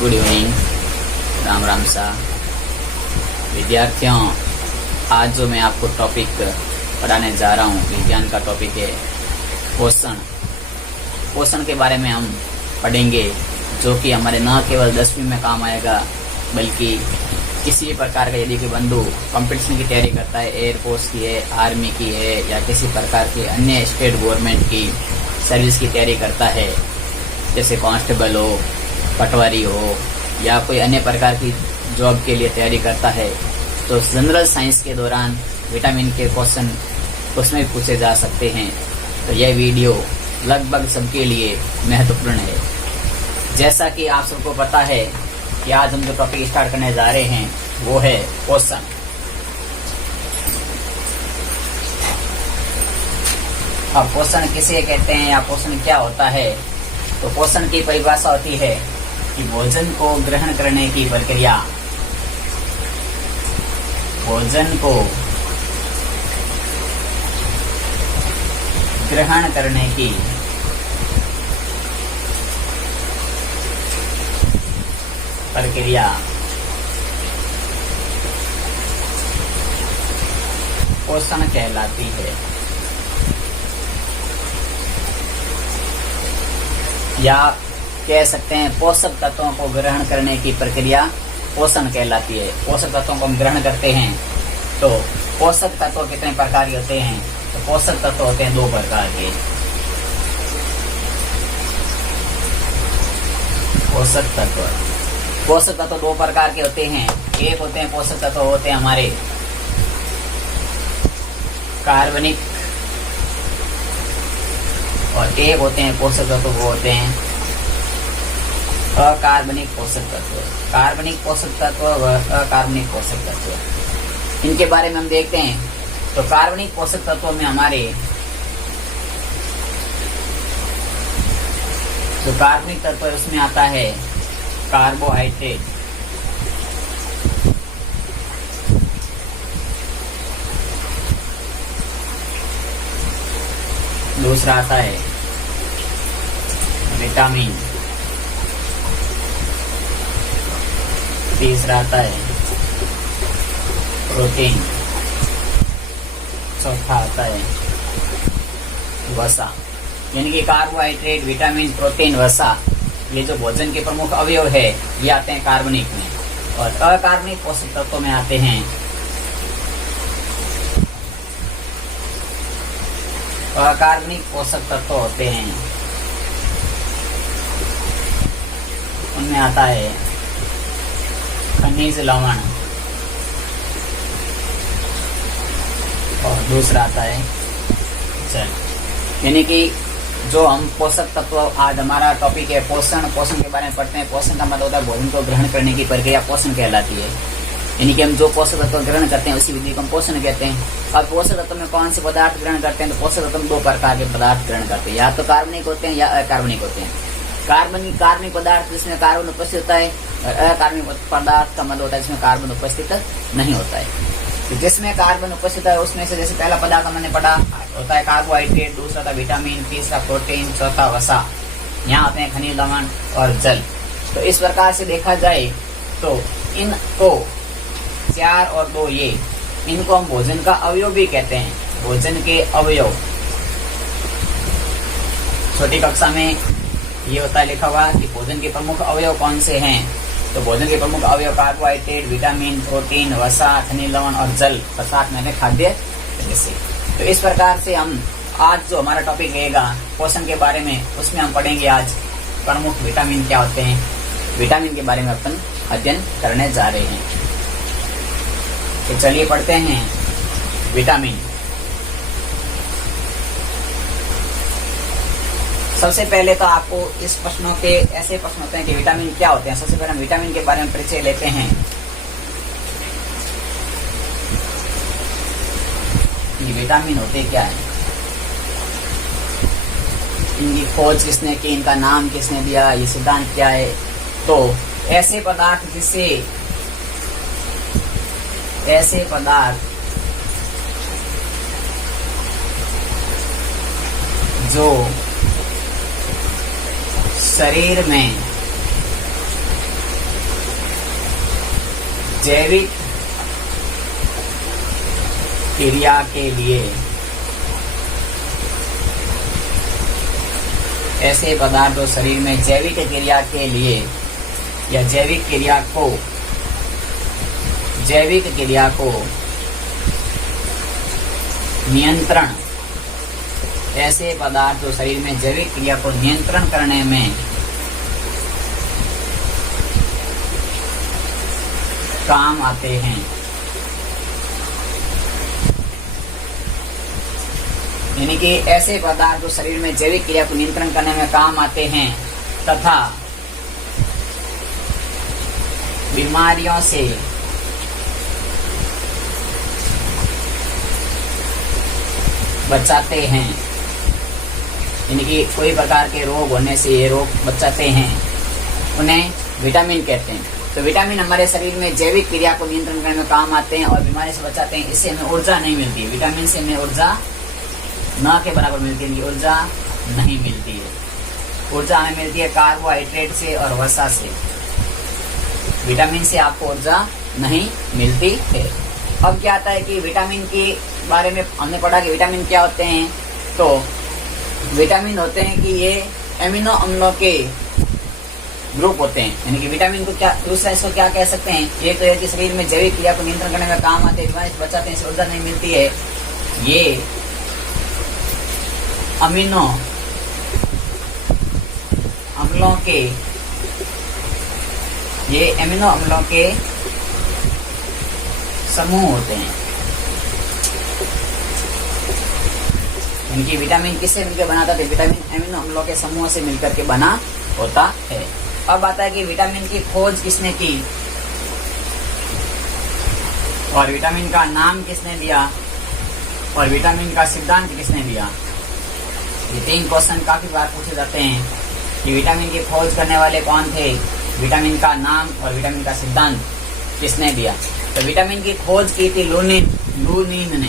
Good evening, Ram Ram सा विद्यार्थियों। आज जो मैं आपको टॉपिक पढ़ाने जा रहा हूँ, विज्ञान का टॉपिक है पोषण। पोषण के बारे में हम पढ़ेंगे, जो कि हमारे न केवल 10वीं में काम आएगा, बल्कि किसी भी प्रकार का यदि कोई बंधु कंपटीशन की तैयारी करता है, एयरफोर्स की है, आर्मी की है, या किसी प्रकार की अन्य स्टेट गवर्नमेंट की सर्विस की तैयारी करता है, जैसे कांस्टेबल हो, पटवारी हो, या कोई अन्य प्रकार की जॉब के लिए तैयारी करता है, तो जनरल साइंस के दौरान विटामिन के क्वेश्चन उसमें भी पूछे जा सकते हैं। तो यह वीडियो लगभग सबके लिए महत्वपूर्ण है। जैसा कि आप सबको पता है कि आज हम जो टॉपिक स्टार्ट करने जा रहे हैं वो है पोषण। अब पोषण किसे कहते हैं या पोषण क्या होता है? तो पोषण की परिभाषा होती है कि भोजन को ग्रहण करने की प्रक्रिया, भोजन को ग्रहण करने की प्रक्रिया पोषण कहलाती है, या कह सकते हैं पोषक तत्वों को ग्रहण करने की प्रक्रिया पोषण कहलाती है। पोषक तत्वों को हम ग्रहण करते हैं, तो पोषक तत्व कितने प्रकार के होते हैं? तो पोषक तत्व होते हैं 2 प्रकार के। पोषक तत्व 2 प्रकार के होते हैं। एक होते हैं पोषक तत्व होते हैं हमारे कार्बनिक, और एक होते हैं पोषक तत्व वो होते हैं अकार्बनिक पोषक तत्व। कार्बनिक पोषक तत्व व अकार्बनिक पोषक तत्व, इनके बारे में हम देखते हैं। तो कार्बनिक पोषक तत्वों में हमारे जो कार्बनिक तत्व है उसमें आता है कार्बोहाइड्रेट, दूसरा आता है विटामिन, तीसरा आता है प्रोटीन, चौथा आता है वसा। यानी कि कार्बोहाइड्रेट, विटामिन, प्रोटीन, वसा, ये जो भोजन के प्रमुख अवयव है ये आते हैं कार्बनिक में। और अकार्बनिक पोषक तत्वों में आते हैं अकार्बनिक पोषक तत्व होते हैं, उनमें आता है खनिज लवण, और दूसरा आता है जल। यानी कि जो हम पोषक तत्व, आज हमारा टॉपिक है पोषण। पोषण के बारे में पढ़ते हैं। पोषण का मतलब होता है भोजन को ग्रहण करने की प्रक्रिया पोषण कहलाती है। यानी कि हम जो पोषक तत्व ग्रहण करते हैं उसी विधि को हम पोषण कहते हैं। और पोषक तत्व में कौन से पदार्थ ग्रहण करते हैं? तो पोषक तत्व में 2 प्रकार के पदार्थ ग्रहण करते हैं, या तो कार्बनिक होते हैं या अकार्बनिक होते हैं। कार्बनिक पदार्थ जिसमें कार्बन उपस्थित होता है, और अकार्बनिक पदार्थ का मतलब होता है जिसमें कार्बन उपस्थित नहीं होता है। तो जिसमें कार्बन उपस्थित है उसमें से जैसे पहला पदार्थ मैंने पढ़ा होता है कार्बोहाइड्रेट, दूसरा था विटामिन, तीसरा प्रोटीन, चौथा वसा। यहाँ आते हैं खनिज लवण और जल। तो इस प्रकार से देखा जाए तो इनको 4 और 2 ये, इनको हम भोजन का अवयव भी कहते हैं। भोजन के अवयव छोटी कक्षा में ये होता है लिखा हुआ कि भोजन के प्रमुख अवयव कौन से हैं। तो भोजन के प्रमुख अवयव कार्बोहाइड्रेट, विटामिन, प्रोटीन, वसा, खनिज लवण और जल, साथ में खाद्य जैसे। तो इस प्रकार से हम आज जो हमारा टॉपिक रहेगा पोषण के बारे में, उसमें हम पढ़ेंगे आज प्रमुख विटामिन क्या होते हैं। विटामिन के बारे में अपन अध्ययन करने जा रहे हैं। तो चलिए पढ़ते हैं विटामिन। सबसे पहले तो आपको इस प्रश्नों के ऐसे प्रश्न होते हैं कि विटामिन क्या होते हैं। सबसे पहले हम विटामिन के बारे में परिचय लेते हैं। ये विटामिन होते क्या है, इनकी खोज किसने की, इनका नाम किसने दिया, ये सिद्धांत क्या है? तो ऐसे पदार्थ जो शरीर में जैविक क्रिया के लिए ऐसे पदार्थ जो शरीर में जैविक क्रिया के लिए या जैविक क्रिया को नियंत्रण, ऐसे पदार्थ जो शरीर में जैविक क्रिया को नियंत्रण करने में काम आते हैं। यानी कि ऐसे पदार्थ जो शरीर में जैविक क्रिया को नियंत्रण करने में काम आते हैं तथा बीमारियों से बचाते हैं। यानी कि कोई प्रकार के रोग होने से ये रोग बचाते हैं, उन्हें विटामिन कहते हैं। तो विटामिन हमारे शरीर में जैविक क्रिया को नियंत्रण करने में काम आते हैं और बीमारी से बचाते हैं। इससे हमें ऊर्जा नहीं मिलती है। विटामिन से हमें ऊर्जा न के बराबर मिलती है, ऊर्जा नहीं मिलती है। ऊर्जा हमें मिलती है कार्बोहाइड्रेट से और वसा से। विटामिन से आपको ऊर्जा नहीं मिलती है। अब क्या आता है कि विटामिन के बारे में हमने पढ़ा कि विटामिन क्या होते हैं। तो विटामिन होते हैं कि ये एमिनो अम्लों के ग्रुप होते हैं। यानी कि विटामिन को क्या दूसरा इसको क्या कह सकते हैं, ये तो है कि शरीर में जैविक क्रिया को नियंत्रण करने में काम आते हैं, बीमारी से बचाते हैं, इससे ऊर्जा नहीं मिलती है। ये अमीनो अम्लों के समूह होते हैं। इनकी विटामिन किससे मिलकर बनाता है? विटामिन अमीनो अम्लों के समूह से मिलकर के बना होता है। अब आता है कि विटामिन की खोज किसने की और विटामिन का नाम किसने दिया और विटामिन का सिद्धांत किसने दिया। ये 3 क्वेश्चन काफी बार पूछे जाते हैं कि विटामिन की खोज करने वाले कौन थे, विटामिन का नाम और विटामिन का सिद्धांत किसने दिया। तो विटामिन की खोज की थी लुलीन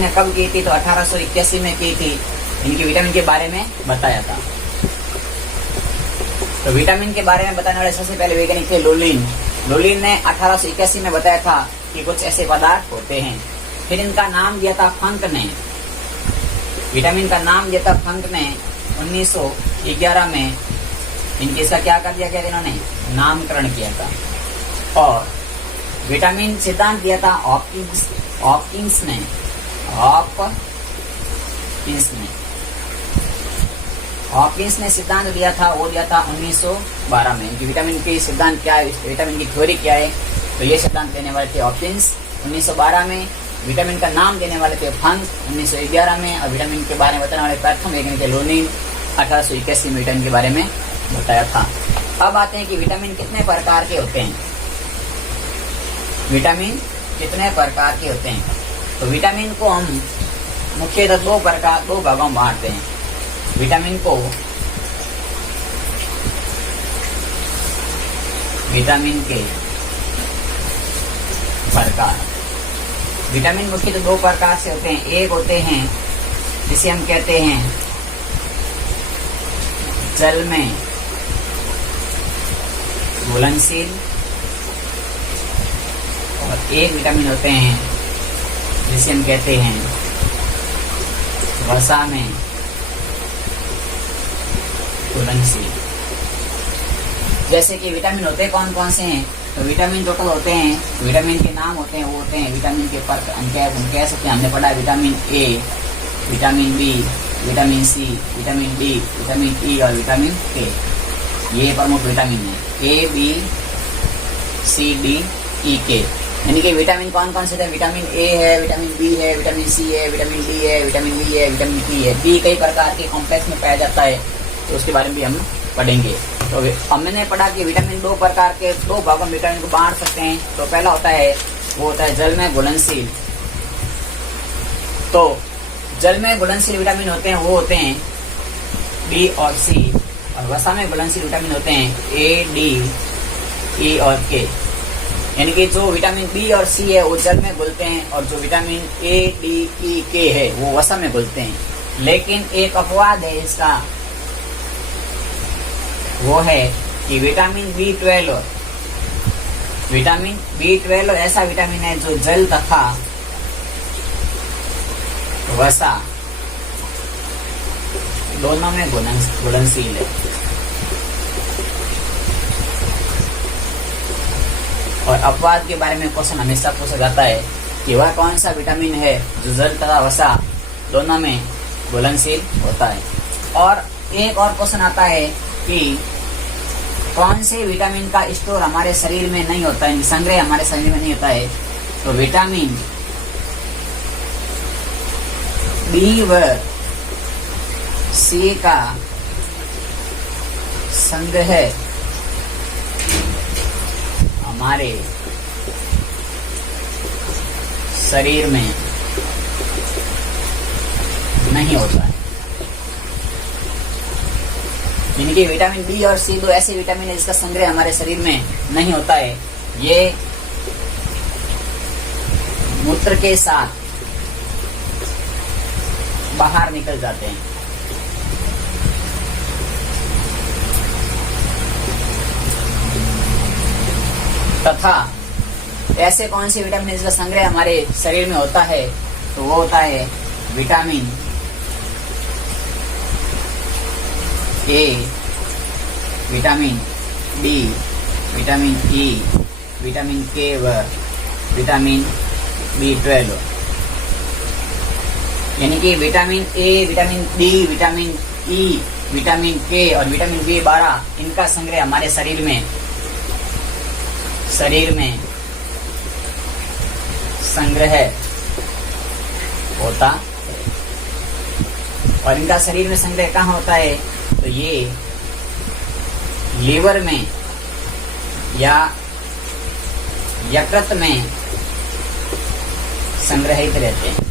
ने कब की थी? तो 1881 में की थी। इनकी विटामिन के बारे में बताया था। तो विटामिन के बारे में बताने वाले सबसे पहले वैज्ञानिक थे लुलीन ने 1881 में बताया था कि कुछ ऐसे पदार्थ होते हैं। फिर इनका नाम दिया था फंक ने, विटामिन का नाम दिया था फंक ने 1911 में। इनके इसका क्या कर दिया गया, इन्होंने नामकरण किया था। और विटामिन सिद्धांत दिया था हॉपकिंस ने सिद्धांत दिया था, वो दिया था 1912 में। इनकी विटामिन की सिद्धांत क्या है, विटामिन की थ्योरी क्या है, तो ये सिद्धांत देने वाले थे हॉपकिंस 1912 में। विटामिन का नाम देने वाले थे फंक 1911 में। और विटामिन के बारे में बताने वाले प्रथम वैज्ञानिक थे लुलीन 1881 में विटामिन के बारे में बताया था। अब आते हैं कि विटामिन कितने प्रकार के होते हैं। विटामिन कितने प्रकार के होते हैं? तो विटामिन को हम मुख्यतः दो भागों में बांटते हैं। विटामिन के प्रकार, विटामिन मुख्यतः 2 प्रकार से होते हैं। एक होते हैं जिसे हम कहते हैं जल में घुलनशील, और एक विटामिन होते हैं जिसे हम कहते हैं वसा में घुलनशील। जैसे कि विटामिन होते हैं कौन कौन से हैं? तो विटामिन टोटल होते हैं, विटामिन के नाम होते हैं, वो होते हैं विटामिन के पर हम कह सकते हैं, हमने पढ़ा vitamin A, vitamin B, vitamin C, vitamin D, vitamin E और विटामिन के। ये प्रमुख विटामिन है, A B C D E के। यानी कि विटामिन कौन कौन से थे? विटामिन ए है, विटामिन बी है, विटामिन सी है, विटामिन डी है, विटामिन ई है, विटामिन ई है। बी कई प्रकार के कॉम्प्लेक्स में पाया जाता है, तो उसके बारे में भी हम पढ़ेंगे। तो हमने पढ़ा कि विटामिन 2 प्रकार के 2 भागों में विटामिन को बांट सकते हैं। तो पहला होता है वो होता है जल में घुलनशील। तो जल में घुलनशील विटामिन होते हैं वो होते हैं बी और सी, और वसा में घुलनशील विटामिन होते हैं ए, डी, ई और के। यानी कि जो विटामिन बी और सी है वो जल में घुलते हैं, और जो विटामिन ए, डी, ई, के है वो वसा में घुलते हैं। लेकिन एक अपवाद है इसका, वो है कि विटामिन B12 ऐसा विटामिन है जो जल तथा वसा दोनों में घुलनशील है। और अपवाद के बारे में क्वेश्चन हमेशा पूछा जाता है कि वह कौन सा विटामिन है जो जल तथा वसा दोनों में घुलनशील होता है। और एक और क्वेश्चन आता है कि कौन से विटामिन का स्टोर हमारे शरीर में नहीं होता है, संग्रह हमारे शरीर में नहीं होता है। तो विटामिन बी व सी का संग्रह हमारे शरीर में नहीं होता है। यानी कि विटामिन बी और सी दो ऐसे विटामिन है जिसका संग्रह हमारे शरीर में नहीं होता है। ये मूत्र के साथ बाहर निकल जाते हैं। तथा ऐसे कौन से विटामिन जिसका संग्रह हमारे शरीर में होता है, तो वो होता है vitamin A, vitamin D, vitamin E, vitamin के व विटामिन B12। यानी कि vitamin A, vitamin D, vitamin E, vitamin के और विटामिन B12 इनका संग्रह हमारे शरीर में संग्रह होता। और इनका शरीर में संग्रह कहाँ होता है, तो ये लीवर में या यकृत में संग्रहित रहते हैं।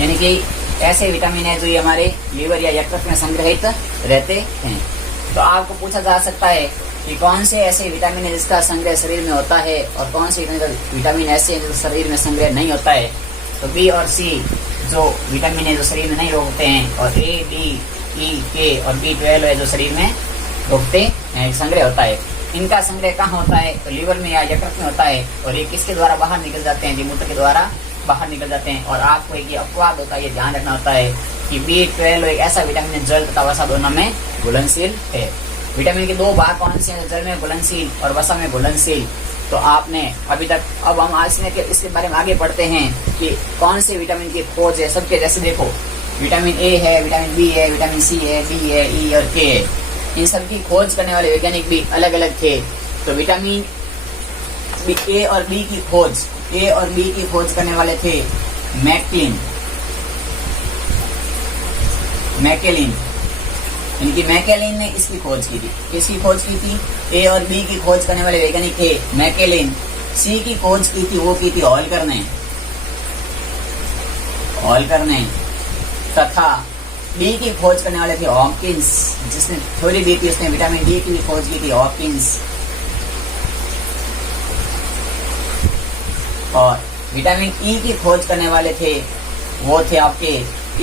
यानी कि ऐसे विटामिन है जो ये हमारे लीवर या यकृत में संग्रहित रहते हैं। तो आपको पूछा जा सकता है कि कौन से ऐसे विटामिन है जिसका संग्रह शरीर में होता है और कौन से विटामिन ऐसे हैं जो शरीर में संग्रह नहीं होता है। तो बी और सी जो विटामिन है जो शरीर में नहीं रोकते हैं, और ए, डी, ई, के और B12 है जो शरीर में रोकते हैं, संग्रह होता है। इनका संग्रह कहाँ होता है, तो लीवर में या यकृत में होता है। और ये किसके द्वारा बाहर निकल जाते हैं, मूत्र के द्वारा बाहर निकल जाते हैं। और आपको एक अपवाद होता है, ये ध्यान रखना होता है कि B12 एक ऐसा विटामिन है जल तथा वसा दोनों में घुलनशील है। विटामिन के दो भाग कौन से हैं, जल में घुलनशील और वसा में घुलनशील। तो आपने अभी तक, अब हम आज इसके बारे में आगे पढ़ते हैं कि कौन से विटामिन की खोज है सबके। जैसे देखो, विटामिन ए है, विटामिन बी है, विटामिन सी है, डी है, ई और के है। इन सब की खोज करने वाले वैज्ञानिक भी अलग अलग थे। तो विटामिन ए और बी की खोज करने वाले थे मैकेलिन। इनकी मैकेलिन ने इसकी खोज की थी। किसकी खोज की थी, ए और बी की खोज करने वाले वैज्ञानिक थे मैकेलिन। सी की खोज की थी, वो की थी हॉलकर ने। तथा डी की खोज करने वाले थे हॉपकिंस, जिसने थ्योरी दी थी, उसने विटामिन डी की खोज की थी हॉपकिंस। और विटामिन ई की खोज करने वाले थे, वो थे आपके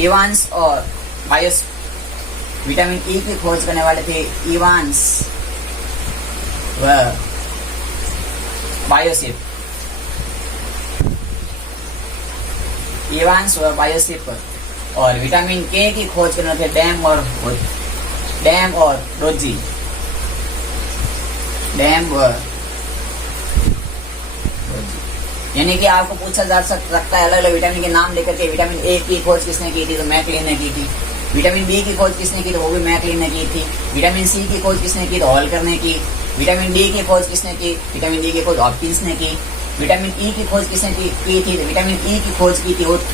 इवांस और बायोस। विटामिन ई की खोज करने वाले थे इवांस व बायोसिप। और विटामिन के की खोज करने वाले थे डैम और रोजी। यानी कि आपको पूछा जा सकता है अलग अलग विटामिन के नाम लेकर के। विटामिन ए की खोज किसने की थी, तो मैकलिन ने की थी। विटामिन बी की खोज किसने की, तो वो भी मैकलिन ने की थी। विटामिन सी की खोज किसने की, तो हॉलकर ने की। विटामिन डी की खोज किसने की, विटामिन डी की खोज हॉपकिंस ने की। विटामिन ई की खोज किसने की थी, तो विटामिन ई की खोज की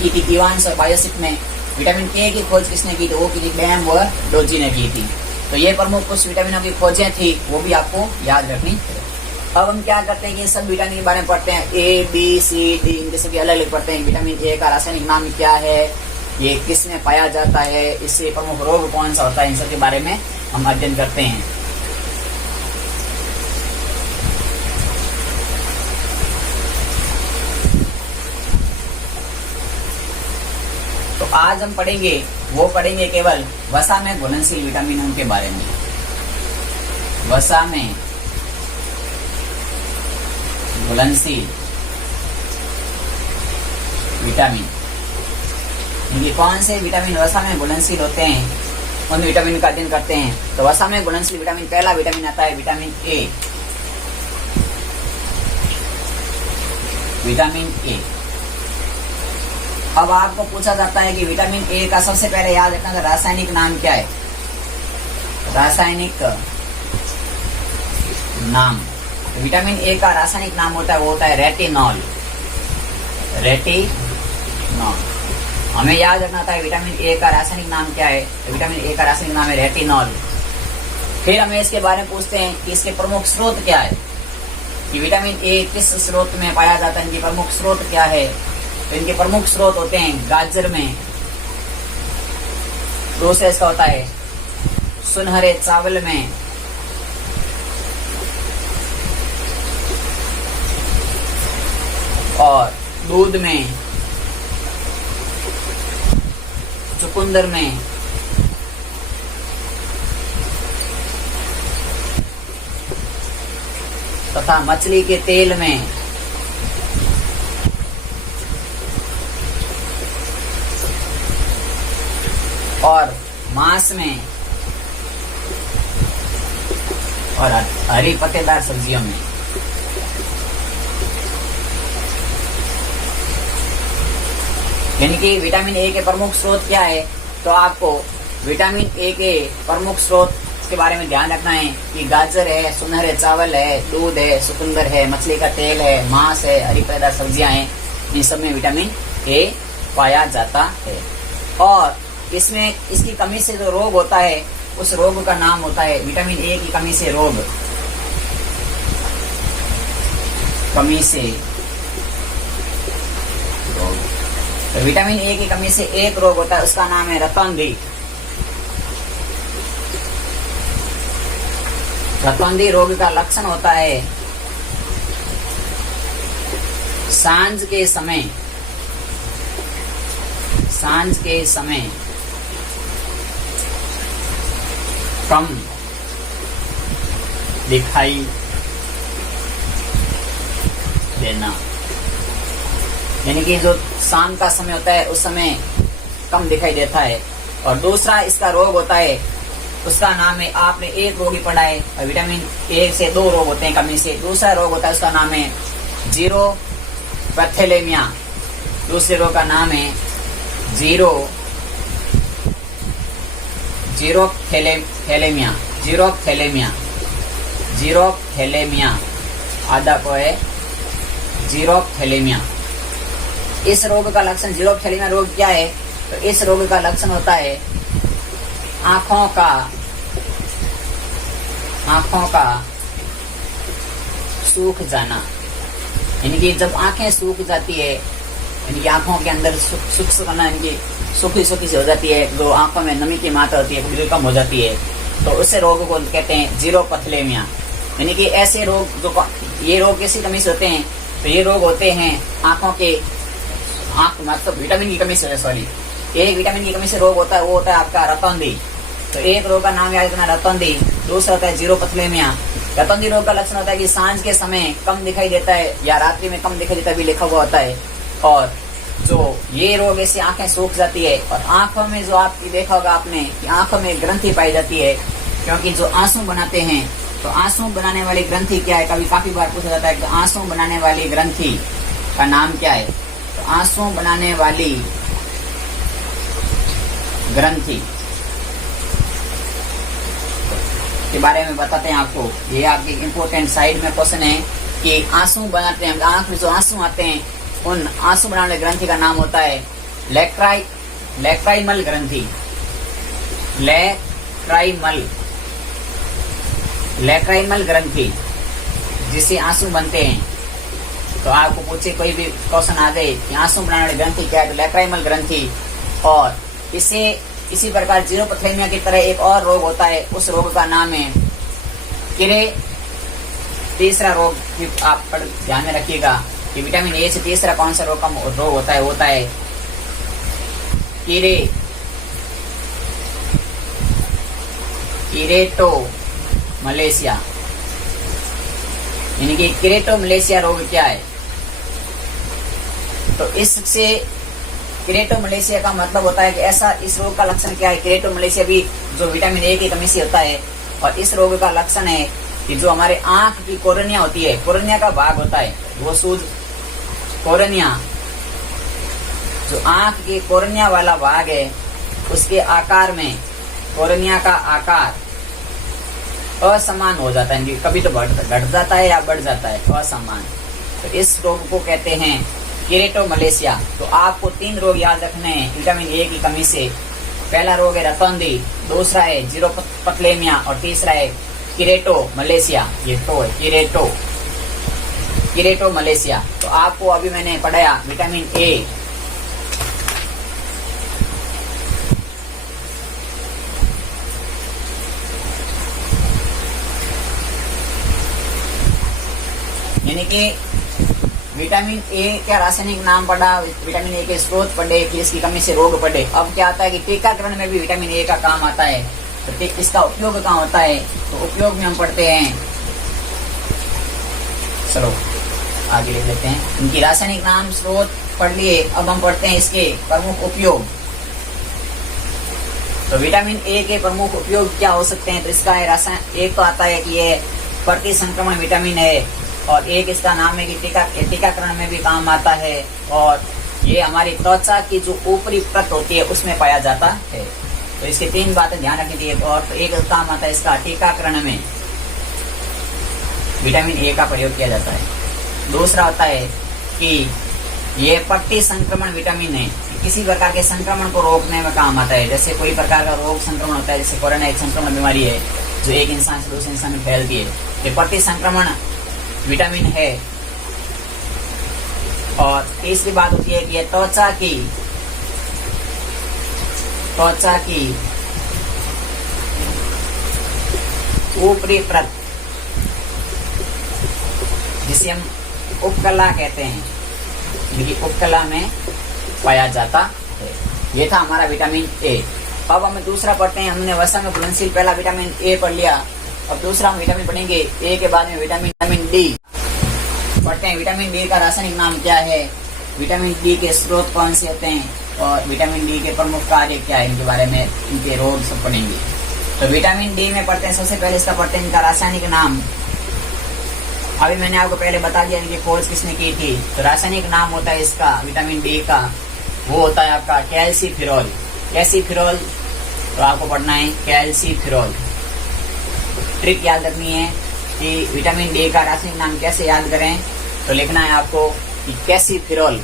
थी इवांस और बायोसिप ने। विटामिन के की खोज किसने की, तो वो की थी डैम व डोजी ने की थी। तो ये प्रमुख कुछ विटामिनों की खोजें थी, वो भी आपको याद रखनी। अब हम क्या करते हैं कि सब विटामिन के बारे में पढ़ते हैं, ए, बी, सी, डी, इनके सभी अलग अलग पढ़ते हैं। विटामिन ए का रासायनिक नाम क्या है, ये किसमें पाया जाता है, इससे प्रमुख रोग कौन सा होता है, इन सब के बारे में हम अध्ययन करते हैं। तो तो आज हम पढ़ेंगे केवल वसा में घुलनशील विटामिनों के बारे में। वसा में घुलनशील विटामिन, इनके कौन से विटामिन वसा में घुलनशील होते हैं, उन विटामिन का अध्ययन करते हैं। तो वसा में घुलनशील विटामिन, पहला विटामिन आता है विटामिन ए। Vitamin A. अब आपको पूछा जाता है कि विटामिन ए का सबसे पहले याद रखना का रासायनिक नाम क्या है। रासायनिक नाम, विटामिन ए का रासायनिक नाम होता है वो होता है रेटिनॉल। रेटिनॉल, हमें याद रखना था विटामिन ए का रासायनिक नाम क्या है। विटामिन ए का रासायनिक नाम है रेटिनॉल। फिर हमें इसके बारे में पूछते हैं कि इसके प्रमुख स्रोत क्या है, कि विटामिन ए किस स्रोत में पाया जाता है, इनके प्रमुख स्रोत क्या है। तो इनके प्रमुख स्रोत होते हैं गाजर में, दूसरा इसका होता है सुनहरे चावल में, और दूध में, चुकंदर में, तथा मछली के तेल में, और मांस में, और हरी पत्तेदार सब्जियों में। यानी कि विटामिन ए के प्रमुख स्रोत क्या है, तो आपको विटामिन ए के प्रमुख स्रोत के बारे में ध्यान रखना है कि गाजर है, सुनहरे चावल है, दूध है, चुकंदर है, मछली का तेल है, मांस है, हरी पत्तेदार सब्जियां हैं, इन सब में विटामिन ए पाया जाता है। और इसमें इसकी कमी से जो रोग होता है उस रोग का नाम होता है, विटामिन ए की कमी से रोग, कमी से रोग। तो विटामिन ए की कमी से एक रोग होता है, उसका नाम है रतौंधी। रतौंधी रोग का लक्षण होता है सांझ के समय कम दिखाई देना। यानी कि जो शाम का समय होता है उस समय कम दिखाई देता है। और दूसरा इसका रोग होता है, उसका नाम है, आपने एक रोग ही पढ़ा है, और विटामिन ए से दो रोग होते हैं कमी से। दूसरा रोग होता है उसका नाम है जीरोपैथेलेमिया। दूसरे रोग का नाम है जीरोपैथेलेमिया। आधा को है जीरोपैथेलेमिया। इस रोग का लक्षण, जीरोपैथेलेमिया रोग क्या है, तो इस रोग का लक्षण होता है आंखों का सूख जाना। यानी कि जब आंखें सूख जाती है, यानी कि आंखों के अंदर सूखी सी हो जाती है, जो आंखों में नमी की मात्रा होती है बिल्कुल कम हो जाती है, तो उसे रोग को कहते हैं जीरोपैथेलेमिया। यानी कि ऐसे रोग, जो ये रोग किसी कमी से होते हैं, तो ये रोग होते हैं मतलब विटामिन की कमी से, सॉरी, एक विटामिन की कमी से रोग होता है, वो होता है आपका रतौंधी। तो एक रोग का नाम याद रखना रतौंधी, दूसरा होता है जीरोपैथेलेमिया। रतौंधी रोग का लक्षण होता है कि सांझ के समय कम दिखाई देता है या रात्रि में कम दिखाई देता है भी लिखा हुआ होता है। और जो ये रोग ऐसी आंखें सूख जाती है, और आंखों में जो आपकी देखा होगा आपने कि आंखों में ग्रंथि पाई जाती है, क्योंकि जो आंसू बनाते हैं, तो आंसू बनाने वाली ग्रंथि क्या है, कभी काफी बार पूछा जाता है कि आंसू बनाने वाली ग्रंथि का नाम क्या है। तो आंसू बनाने वाली ग्रंथि के बारे में बताते हैं आपको। ये आपकी इम्पोर्टेंट साइड में क्वेश्चन है कि आंसू बनाते हैं, आंख में जो आंसू आते हैं, उन आंसू बनाने वाली ग्रंथि का नाम होता है लैक्राइमल ग्रंथि। लैक्राइमल ग्रंथि जिससे आंसू बनते हैं। तो आपको पूछे कोई भी क्वेश्चन आ जाए कि आंसू बनाने वाली ग्रंथि क्या है, तो लैक्राइमल ग्रंथि। और इसी प्रकार जीरोपैथेलेमिया की तरह एक और रोग होता है, उस रोग का नाम है किरे। तीसरा रोग भी आप ध्यान में रखिएगा कि विटामिन ए से तीसरा कौन सा रोग होता है किरेटो मलेशिया, यानी कि किरेटो मलेशिया रोग क्या है? तो इससे किरेटो मलेशिया का मतलब होता है कि ऐसा, इस रोग का लक्षण क्या है? किरेटो मलेशिया भी जो विटामिन ए की कमी से होता है, और इस रोग का लक्षण है कि जो हमारे आंख की कोर्निया होती है, कोर्निया का भाग होता है, वो सूज कोर्निया, जो आंख की कोर्निया वाला भाग है, उसके आकार में कोर्निया का आकार असमान हो जाता है, कभी तो घट जाता है या बढ़ जाता है, असमान। तो इस रोग को कहते हैं किरेटो मलेशिया। तो आपको 3 रोग याद रखने हैं विटामिन ए की कमी से। पहला रोग है रतौंधी, दूसरा है जीरोपथलेमिया, और तीसरा है किरेटो मलेशिया। ये तो है किरेटो मलेशिया। तो आपको अभी मैंने पढ़ाया विटामिन ए, यानी कि विटामिन ए का रासायनिक नाम पढ़ा, विटामिन ए के स्रोत पढ़े, कि इसकी कमी से रोग पढ़े। अब क्या आता है कि टीकाकरण में भी विटामिन ए का काम आता है। तो इसका उपयोग कहाँ होता है? तो उपयोग में हम पढ़ते हैं, चलो आगे लिख लेते हैं। इनकी रासायनिक नाम स्रोत पढ़ लिए, अब हम पढ़ते हैं इसके प्रमुख उपयोग। तो विटामिन ए के प्रमुख उपयोग क्या हो सकते हैं? तो इसका रासायन एक तो आता है कि ये प्रति संक्रमण विटामिन है, और एक इसका नाम है कि टीकाकरण में भी काम आता है, और ये हमारी त्वचा की जो ऊपरी परत होती है उसमें पाया जाता है। तो इसकी 3 बातें ध्यान रखनी चाहिए। और तो एक काम आता है इसका, टीकाकरण में विटामिन ए का प्रयोग किया जाता है। दूसरा होता है कि ये प्रति संक्रमण विटामिन है, किसी प्रकार के संक्रमण को रोकने में काम आता है। जैसे कोई प्रकार का रोग संक्रमण होता है, जैसे कोरोना एक संक्रमण बीमारी है जो एक इंसान से दूसरे इंसान में फैलती है, ये प्रति संक्रमण विटामिन है। और तीसरी बात होती है कि त्वचा की ऊपरी परत, जिसे हम उपकला कहते हैं, उपकला में पाया जाता है। ये था हमारा विटामिन ए। अब हम दूसरा पढ़ते हैं। हमने वसा में घुलनशील पहला विटामिन ए पढ़ लिया, अब दूसरा हम विटामिन पढ़ेंगे ए के बाद में विटामिन डी पढ़ते हैं। विटामिन डी का रासायनिक नाम क्या है, विटामिन डी के स्रोत कौन से होते हैं, और विटामिन डी के प्रमुख कार्य क्या है, इनके बारे में, इनके रोग सब पढ़ेंगे। तो विटामिन डी में पढ़ते हैं, सबसे पहले इसका पढ़ते हैं इनका रासायनिक नाम। अभी मैंने आपको पहले बता दिया इनकी खोज किसने की थी। तो रासायनिक नाम होता है इसका विटामिन डी का, वो होता है आपका कैल्सीफिरोल। कैल्सीफिरोल तो आपको पढ़ना है कैल्सीफिरोल। ट्रिक याद रखनी है कि विटामिन डी का रासायनिक नाम कैसे याद करें। तो लिखना है आपको कि कैल्सीफिरोल,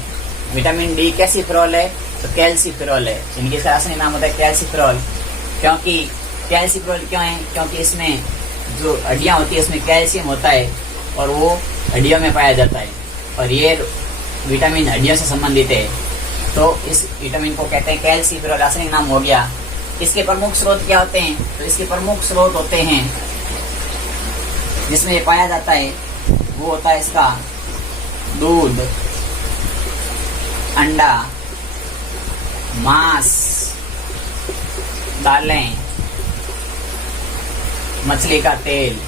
विटामिन डी कैल्सीफिरोल है तो कैल्सीफिरोल है, इनके इसका रासायनिक नाम होता है कैल्सीफिरोल। क्योंकि कैल्सीफिरोल क्यों है? क्योंकि इसमें जो हड्डियां होती है उसमें कैल्शियम होता है और वो हड्डियों में पाया जाता है, और ये विटामिन हड्डियों से संबंधित है। तो इस विटामिन को कहते हैं कैल्सीफिरोल, रासायनिक नाम हो गया। इसके प्रमुख स्रोत क्या होते हैं? तो इसके प्रमुख स्रोत होते हैं जिसमें ये पाया जाता है, वो होता है इसका दूध, अंडा, मांस, दालें, मछली का तेल,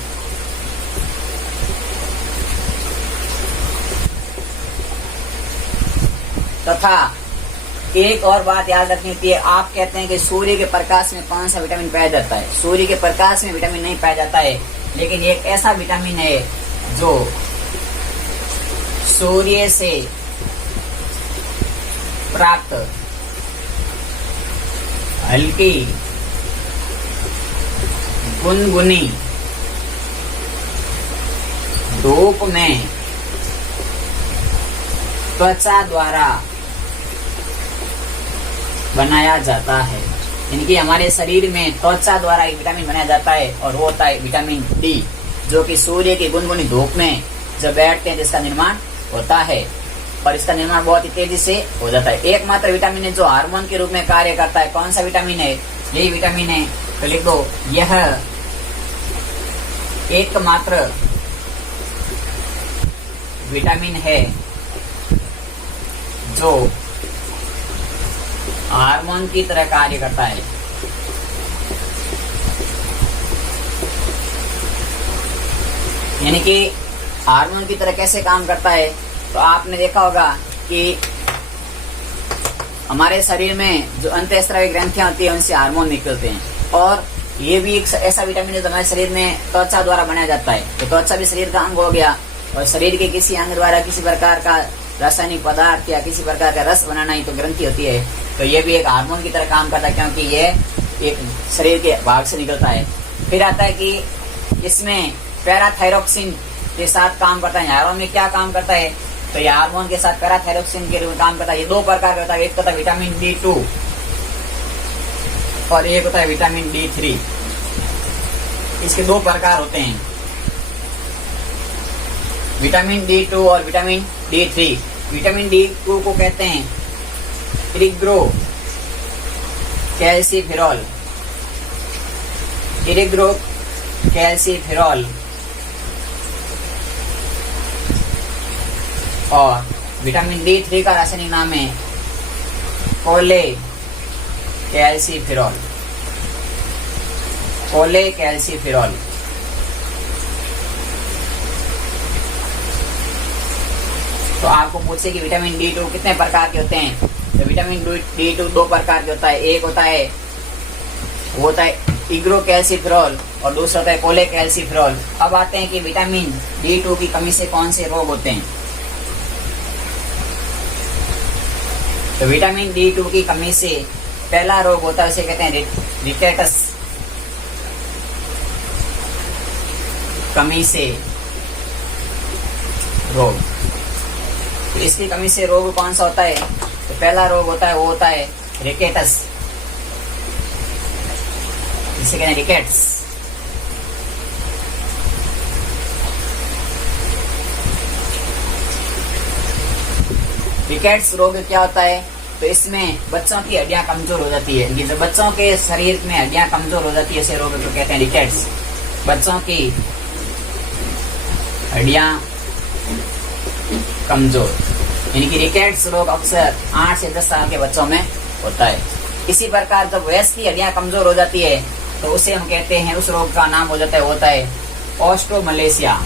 तथा एक और बात याद रखनी होती है। आप कहते हैं कि सूर्य के प्रकाश में कौन सा विटामिन पाया जाता है? सूर्य के प्रकाश में विटामिन नहीं पाया जाता है, लेकिन एक ऐसा विटामिन है जो सूर्य से प्राप्त हल्की गुनगुनी धूप में त्वचा द्वारा बनाया जाता है। इनकी हमारे शरीर में त्वचा द्वारा एक विटामिन बनाया जाता है, और वो होता है विटामिन डी, जो कि सूर्य की गुनगुनी धूप में जब बैठते हैं जिसका निर्माण होता है, और इसका निर्माण बहुत ही तेजी से हो जाता है। एकमात्र विटामिन है जो हार्मोन के रूप में कार्य करता है। कौन सा विटामिन है? यही विटामिन है। तो लिख दो, यह एकमात्र विटामिन है जो हार्मोन की तरह कार्य करता है। यानी कि हार्मोन की तरह कैसे काम करता है, तो आपने देखा होगा कि हमारे शरीर में जो अंतःस्रावी ग्रंथियां होती है उनसे हार्मोन निकलते हैं, और ये भी एक ऐसा विटामिन है जो हमारे शरीर में त्वचा द्वारा बनाया जाता है। तो त्वचा भी शरीर का अंग हो गया, और शरीर के किसी अंग द्वारा किसी प्रकार का रासायनिक पदार्थ या किसी प्रकार का रस बनाना ही तो ग्रंथि होती है। तो ये भी एक हार्मोन की तरह काम करता है, क्योंकि ये एक शरीर के भाग से निकलता है। फिर आता है कि इसमें पैराथायरॉक्सिन के साथ काम करता है। हार्मोन में क्या काम करता है, तो ये हार्मोन के साथ पैराथायरॉक्सिन के रूप में काम करता है। ये दो प्रकार का होता है, एक होता है विटामिन D2 और एक होता है विटामिन D3। इसके दो प्रकार होते हैं, विटामिन D2 और विटामिन D3। विटामिन D2 को कहते हैं इरिग्रो कैल्सीफेरॉल, इरिग्रो कैल्सीफेरॉल। और विटामिन D3 का रासायनिक नाम है कोले कैल्सीफेरॉल, कोले कैल्सीफेरॉल। तो आपको पूछे कि विटामिन D2 कितने प्रकार के होते हैं, तो विटामिन D2 दो प्रकार के होता है। एक होता है वो होता है इग्रो कैल्सीफेरॉल और दूसरा होता है कोले कैल्सीफेरॉल। अब आते हैं कि विटामिन D2 की कमी से कौन से रोग होते हैं। तो विटामिन D2 की कमी से पहला रोग होता है, उसे कहते हैं रिकेटस, कमी से रोग। तो इसकी कमी से रोग कौन सा होता है, तो पहला रोग होता है वो होता है रिकेटस, जिसे कहते हैं रिकेट्स। रिकेट्स रोग क्या होता है, तो इसमें बच्चों की हड्डियां कमजोर हो जाती है। जब बच्चों के शरीर में हड्डियां कमजोर हो जाती है, ऐसे रोग को कहते हैं रिकेट्स। बच्चों की हड्डियां कमजोर, यानी कि रिकेट्स रोग अक्सर 8 से 10 साल के बच्चों में होता है। इसी प्रकार जब वयस्क की हड्डियां कमजोर हो जाती है, तो उसे हम कहते हैं, उस रोग का नाम हो जाता है, होता है ऑस्टोमलेशिया।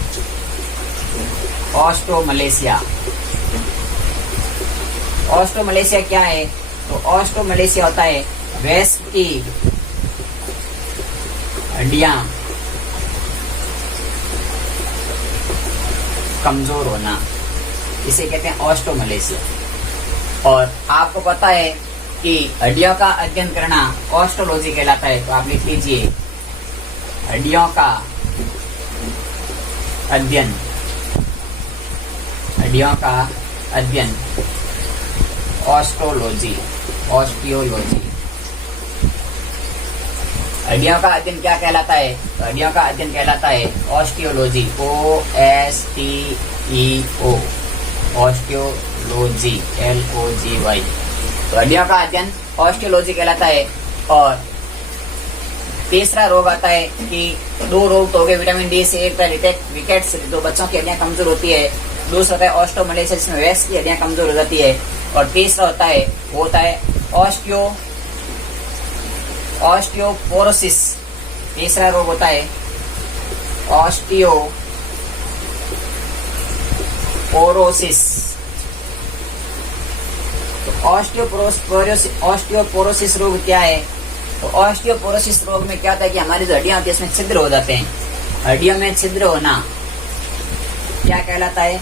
ऑस्टोमलेशिया, ऑस्टोमलेशिया क्या है, तो ऑस्टोमलेशिया होता है वयस्क की हड्डियां कमजोर होना, इसे कहते हैं ऑस्टोमलेशिया। और आपको पता है कि हड्डियों का अध्ययन करना ऑस्टोलॉजी कहलाता है। तो आप लिख लीजिए, हड्डियों का अध्ययन, हड्डियों का अध्ययन ऑस्टोलॉजी, ऑस्टियोलॉजी। हड्डियों का अध्ययन क्या कहलाता है, तो हड्डियों का अध्ययन कहलाता है ऑस्टियोलॉजी, OSTEO, ऑस्टियोलॉजी, LOGY। तो हड्डियों का अध्ययन ऑस्टियोलॉजी कहलाता है। और तीसरा रोग आता है कि दो रोग तो हो गए विटामिन डी से, एक रिकेट्स जो बच्चों की हड्डियां कमजोर होती है, दूसरा होता है ऑस्टोमलेशिया जिसमें वयस्क की हड्डियां कमजोर हो जाती है, और तीसरा होता है वो होता है ऑस्टियोपोरोसिस। तीसरा रोग होता है ऑस्टियोपोरोसिस। ऑस्टियोपोरोसिस रोग क्या है, तो ऑस्टियोपोरोसिस रोग में क्या होता है कि हमारी जो हड्डियां होती है इसमें छिद्र हो जाते हैं। हड्डियों में छिद्र होना क्या कहलाता है,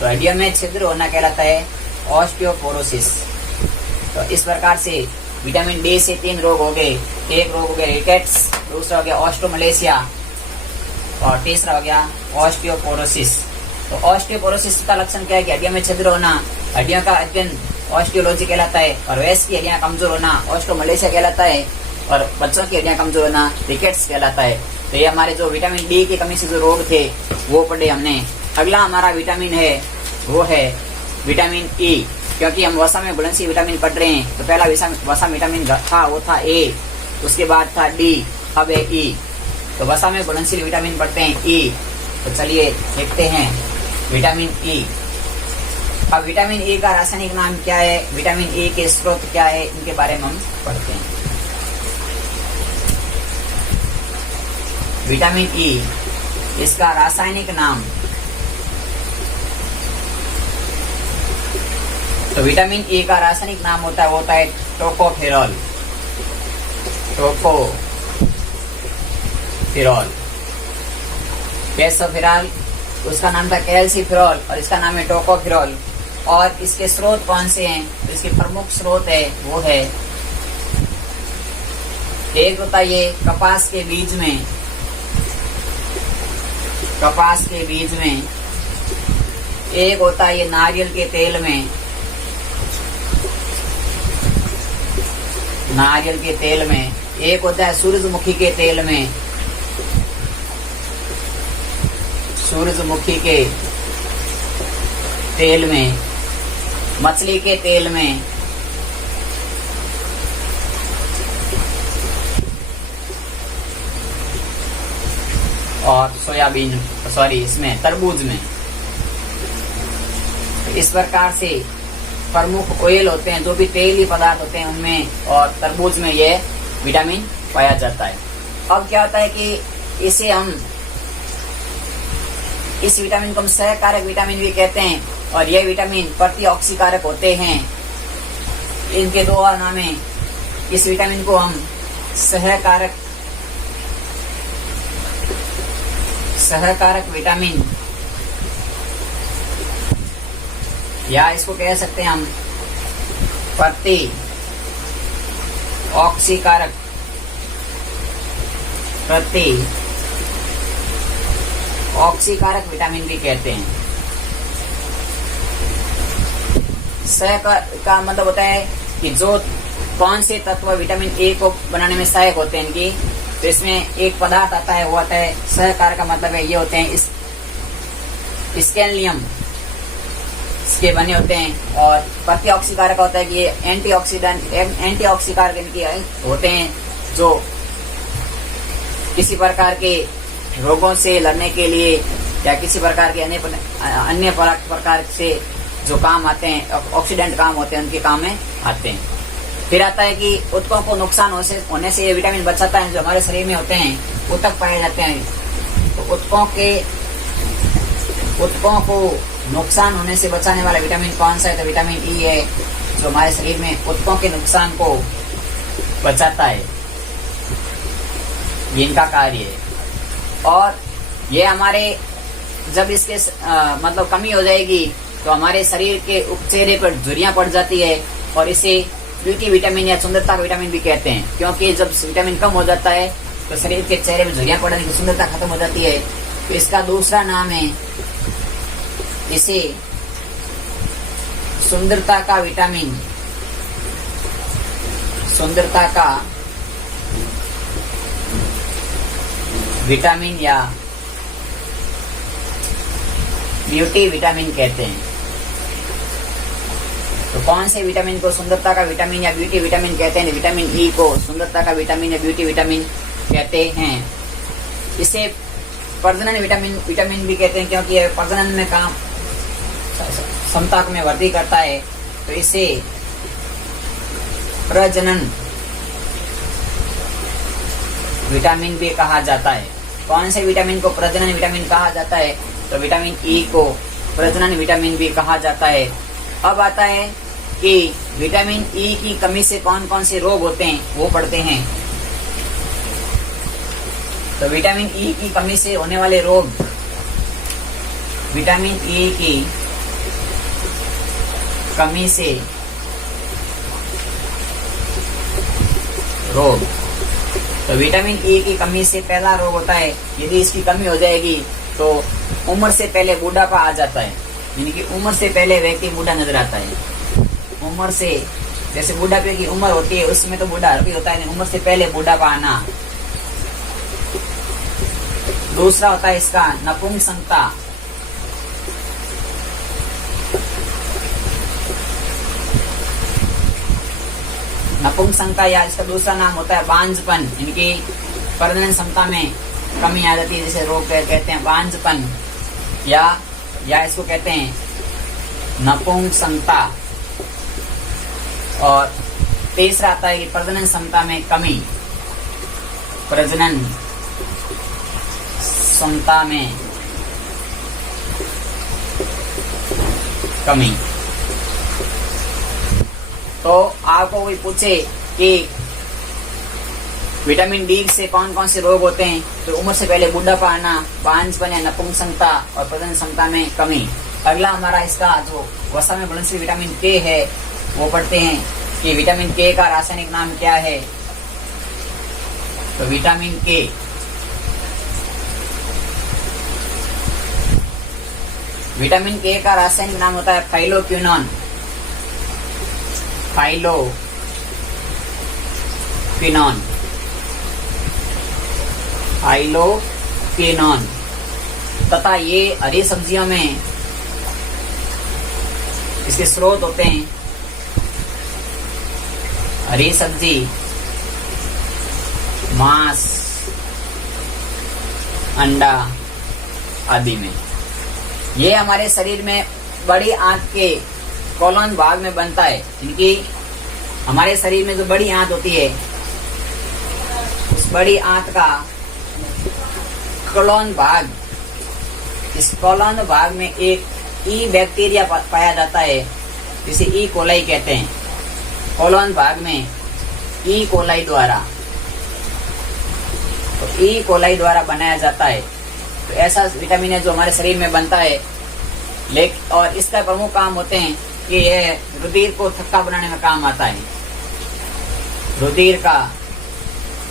तो हड्डियों में छिद्र होना कहलाता है ऑस्टियोपोरोसिस। तो इस प्रकार से विटामिन डी से 3 रोग हो गए। एक रोग हो गया रिकेट्स, दूसरा हो गया ऑस्टोमलेशिया, और तीसरा हो गया ऑस्टियोपोरोसिस। तो ऑस्टियोपोरोसिस का लक्षण क्या है कि हड्डियों में छिद्र होना, हड्डियों का अध्ययन ऑस्टियोलॉजी कहलाता है, और वयस्क की हड्डियां कमजोर होना ऑस्टोमलेशिया कहलाता है, और बच्चों की हड्डियां कमजोर होना रिकेट्स कहलाता है। तो ये हमारे जो विटामिन डी की कमी से जो रोग थे वो पढ़े हमने। अगला हमारा विटामिन है वो है विटामिन ई, क्योंकि हम वसा में घुलनशील विटामिन पढ़ रहे हैं। तो पहला वसा विटामिन था वो था ए, उसके बाद था डी, अब है ई। तो वसा में घुलनशील विटामिन पढ़ते हैं ई। तो चलिए देखते हैं विटामिन ई। अब विटामिन ए का रासायनिक नाम क्या है, विटामिन ए के स्रोत क्या है, इनके बारे में हम पढ़ते हैं। विटामिन ई, इसका रासायनिक नाम, तो विटामिन ए का रासायनिक नाम होता है टोकोफेरॉल। टोकोफेरॉल, कैल्सिफेरॉल, उसका नाम था कैल्सिफेरॉल और इसका नाम है टोकोफेरॉल। और इसके स्रोत कौन से हैं, इसके प्रमुख स्रोत है वो है, एक होता है ये कपास के बीज में, कपास के बीज में, एक होता है ये नारियल के तेल में, नारियल के तेल में, एक होता है सूरजमुखी के तेल में, सूरजमुखी के तेल में, मछली के तेल में, और सोयाबीन, सॉरी इसमें तरबूज में। इस प्रकार से प्रमुख ऑयल होते हैं, जो भी तेली पदार्थ होते हैं उनमें, और तरबूज में ये विटामिन पाया जाता है। अब क्या होता है कि इसे हम, इस विटामिन को हम सहकारक विटामिन भी कहते हैं, और ये विटामिन प्रतिऑक्सीकारक होते हैं। इनके दो और नाम हैं। इस विटामिन को हम सहकारक विटामिन, या इसको कह सकते हैं हम प्रतिऑक्सीकारक विटामिन भी कहते हैं। का मतलब होता है कि जो कौन से तत्व विटामिन ए को बनाने में सहायक होते हैं इनकी, तो इसमें एक पदार्थ आता है, वो आता है सहकार का मतलब है ये होते हैं स्कैनियम इसके बने होते हैं। और प्रतिऑक्सीकारक होता है कि ये एंटीऑक्सीकारक इनके होते हैं, जो किसी प्रकार के रोगों से लड़ने के लिए या किसी प्रकार के अन्य प्रकार से जो काम आते हैं, ऑक्सीडेंट काम होते हैं, उनके काम में आते हैं। फिर आता है कि ऊतकों को नुकसान होने से ये विटामिन बचाता है, जो हमारे शरीर में होते हैं ऊतक पाए जाते हैं। तो ऊतकों को नुकसान होने से बचाने वाला विटामिन कौन सा है, तो विटामिन ई है, जो हमारे शरीर में ऊतकों के नुकसान को बचाता है, ये इनका कार्य है। और ये हमारे जब इसके मतलब कमी हो जाएगी तो हमारे शरीर के चेहरे पर झुर्रियां पड़ जाती है, और इसे ब्यूटी विटामिन या सुंदरता का विटामिन भी कहते हैं, क्योंकि जब विटामिन कम हो जाता है तो शरीर के चेहरे में झुर्रियां पड़ने की सुंदरता खत्म हो जाती है। तो इसका दूसरा नाम है, इसे सुंदरता का विटामिन, सुंदरता का विटामिन या ब्यूटी विटामिन कहते हैं। तो कौन से विटामिन को सुंदरता का विटामिन या ब्यूटी विटामिन कहते हैं? विटामिन ई को सुंदरता का विटामिन या ब्यूटी विटामिन कहते हैं। इसे प्रजनन विटामिन भी कहते हैं, क्योंकि यह प्रजनन में काम क्षमता में वृद्धि करता है, तो इसे प्रजनन विटामिन भी कहा जाता है। कौन से विटामिन को प्रजनन विटामिन कहा जाता है? तो विटामिन ई को प्रजनन विटामिन भी कहा जाता है। अब आता है कि विटामिन ई की कमी से कौन कौन से रोग होते हैं, वो पढ़ते हैं। तो विटामिन ई की कमी से होने वाले रोग, विटामिन ई की कमी से रोग, तो विटामिन ई की कमी से पहला रोग होता है, यदि इसकी कमी हो जाएगी तो उम्र से पहले बूढ़ापा आ जाता है, यानी कि उम्र से पहले व्यक्ति बूढ़ा नजर आता है। उम्र से, जैसे बुढ़ापे की उम्र होती है उसमें तो बूढ़ा भी होता है, उम्र से पहले बूढ़ापा आना। दूसरा होता है इसका नपुंसकता, नपुंसकता या इसका दूसरा नाम होता है बांझपन, इनकी प्रजनन क्षमता में कमी आ जाती है, जैसे रोग कहते हैं बांझपन, या इसको कहते हैं नपुंसकता, और तीसरा आता है कि प्रजनन क्षमता में कमी, प्रजनन क्षमता में कमी। तो आपको कोई पूछे कि विटामिन डी से कौन कौन से रोग होते हैं, तो उम्र से पहले बुढ़ापा आना, बांझपन या नपुंसकता और प्रजनन क्षमता में कमी। अगला हमारा इसका जो वसा में घुलनशील विटामिन के है वो पढ़ते हैं कि विटामिन के का रासायनिक नाम क्या है। तो विटामिन के का रासायनिक नाम होता है फाइलोक्विनोन। फाइलोक्विनोन तथा ये हरी सब्जियों में इसके स्रोत होते हैं। हरी सब्जी, मांस, अंडा आदि में। ये हमारे शरीर में बड़ी आंत के कोलन भाग में बनता है। इनकी हमारे शरीर में जो बड़ी आंत होती है, उस बड़ी आंत का कोलन भाग, इस कोलन भाग में एक ई बैक्टीरिया पाया जाता है जिसे ई कोलाई कहते हैं। कोलन भाग में ई कोलाई द्वारा, तो ई कोलाई द्वारा बनाया जाता है। तो ऐसा विटामिन है जो हमारे शरीर में बनता है। और इसका प्रमुख काम होते हैं कि यह रुधिर को थक्का बनाने में काम आता है। रुधिर का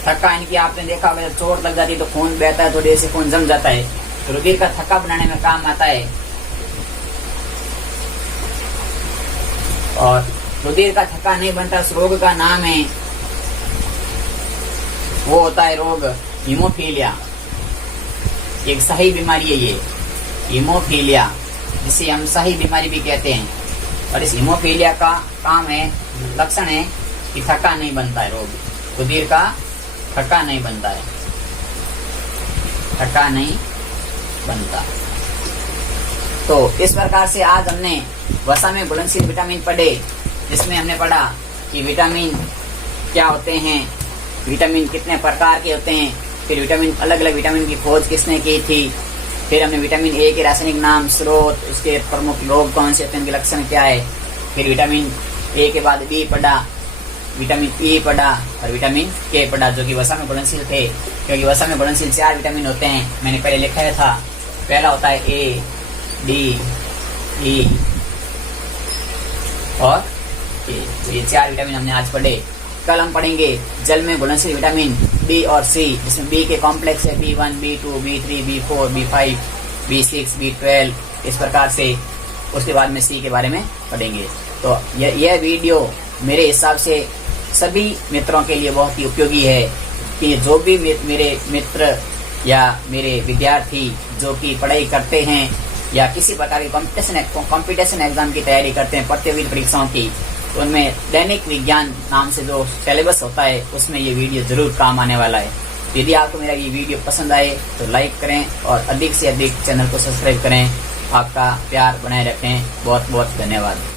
थक्का, इनकी आपने देखा होगा जब चोट लग जाती है तो खून बहता है, थोड़ी देर से खून जम जाता है, तो रुधिर का थक्का बनाने में काम आता है। और रुधिर का थक्का नहीं बनता, उस रोग का नाम है, वो होता है रोग हीमोफीलिया। एक सही बीमारी है ये हीमोफीलिया, जिसे हम सही बीमारी भी कहते हैं। और इस हीमोफीलिया का काम है, लक्षण है कि थक्का नहीं बनता है, रोग रुधिर का थक्का नहीं बनता है, थक्का नहीं बनता। तो इस प्रकार से आज हमने वसा में घुलनशील विटामिन पढ़े, जिसमें हमने पढ़ा कि विटामिन क्या होते हैं, विटामिन कितने प्रकार के होते हैं, फिर विटामिन अलग अलग विटामिन की खोज किसने की थी, फिर हमने विटामिन ए के रासायनिक नाम, स्रोत, उसके प्रमुख रोग कौन से होते हैं, उनके लक्षण क्या है, फिर विटामिन ए के बाद बी पढ़ा, विटामिन ई पढ़ा और विटामिन के पढ़ा, जो कि वसा में घुलनशील थे। क्योंकि वसा में घुलनशील 4 विटामिन होते हैं, मैंने पहले लिखा था। पहला होता है ए, डी, ई और ए। तो ये 4 विटामिन हमने आज पढ़े। कल हम पढ़ेंगे जल में घुलनशील विटामिन बी और सी, जिसमें बी के कॉम्प्लेक्स है B1, B2, B3, B4, B5, B6, B12, इस प्रकार से। उसके बाद में सी के बारे में पढ़ेंगे। तो यह वीडियो मेरे हिसाब से सभी मित्रों के लिए बहुत ही उपयोगी है कि जो भी मेरे मित्र या मेरे विद्यार्थी जो कि पढ़ाई करते हैं या किसी प्रकार की कॉम्पिटिशन एग्जाम की तैयारी करते हैं, प्रतियोगिता परीक्षाओं की, तो उनमें दैनिक विज्ञान नाम से जो सिलेबस होता है उसमें ये वीडियो जरूर काम आने वाला है। यदि आपको मेरा ये वीडियो पसंद आए तो लाइक करें और अधिक से अधिक चैनल को सब्सक्राइब करें। आपका प्यार बनाए रखें। बहुत बहुत धन्यवाद।